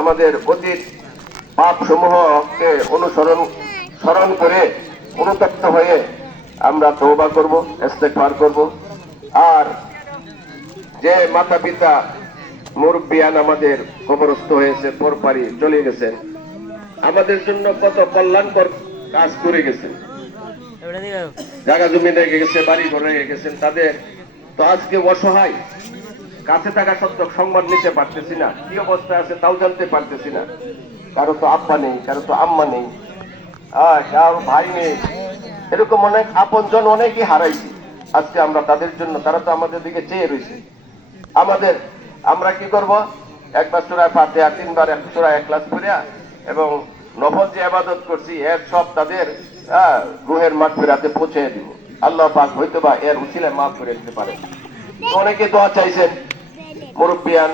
আমাদের অতীত পাপ সমূহকে স্মরণ করে অনুতপ্ত হয়ে আমরা তওবা করব, ইস্তেগফার করব। আর যে মাতা পিতা মুরব্বিয়ান আমাদের কবরস্থ হয়েছে, পরপারি চলে গেছেন, আমাদের জন্য কত কল্যাণকর কাজ করে গেছেন, জায়গা জমি রেখে গেছে, বাড়ি ঘর রেখে গেছেন, তাদের তো আজকে অসহায়, কাছে থাকা সত্ত্বেও সংবাদ নিতে পারতেছি না, কি অবস্থা আছে তাও জানতে পারতেছি না। কারো তো আব্বা নেই, কারো তো আম্মা নেই, কারো ভাই নেই, এরকম অনেক আপনজন অনেকই হারাইছি। আজকে আমরা তাদের জন্য, তারা তো আমাদের দিকে চেয়ে রয়েছে। আমরা কি করব? একবার সূরা ফাতিহা, তিনবার সূরা ইখলাস পড়িয়া এবং নফল যে ইবাদত করছি এর সব তাদের রূহের মাগফিরাতে পৌঁছে দিব। আল্লাহ পাক হয়তোবা এর উসিলায় মাফ করে দিতে পারে। অনেকে দোয়া চাইছেন, মুরব্বিয়ান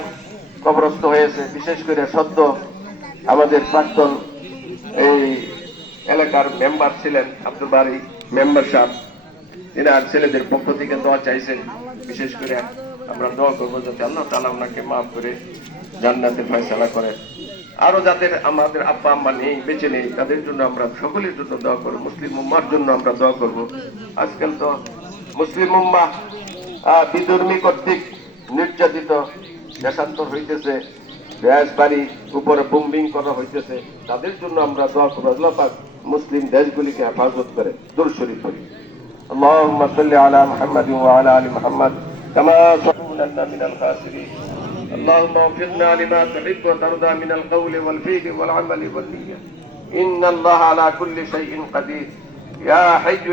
কবরস্থ হয়েছে, বিশেষ করে সদ্য আমাদের প্রাক্তন এই এলাকার মেম্বার ছিলেন আব্দুল বারী মেম্বার সাহেব, এনার ছেলেদের পক্ষ থেকে দোয়া চাইছেন। বিশেষ করে আমরা দোয়া করবো যাতে আল্লাহ তাআলা ওনাকে মাফ করে জান্নাতের ফয়সালা করেন। আরো যাদের আমাদের আব্বা আম্মা নেই, বেঁচে নেই, তাদের জন্য আমরা সকলের জন্য দোয়া করবো, মুসলিম উম্মার জন্য আমরা দোয়া করবো। আজকাল তো মুসলিম উম্মা বিধর্মী কর্তৃক নির্যাতিত, দেশান্তর হইতেছে, বাড়ি উপরে বোম্বিং করা হইতেছে, তাদের জন্য আমরা দোয়া করবো আল্লাহ পাক মুসলিম দেশগুলিকে হেফাজত করে। দুরূদ শরীফ পড়ি। اللهم صل على محمد وعلى ال محمد كما صليت من الخاسرين. اللهم وفقنا لما تحب وترضى من القول والفعل والعمل والنية. إن الله على كل شيء قدير. يا حي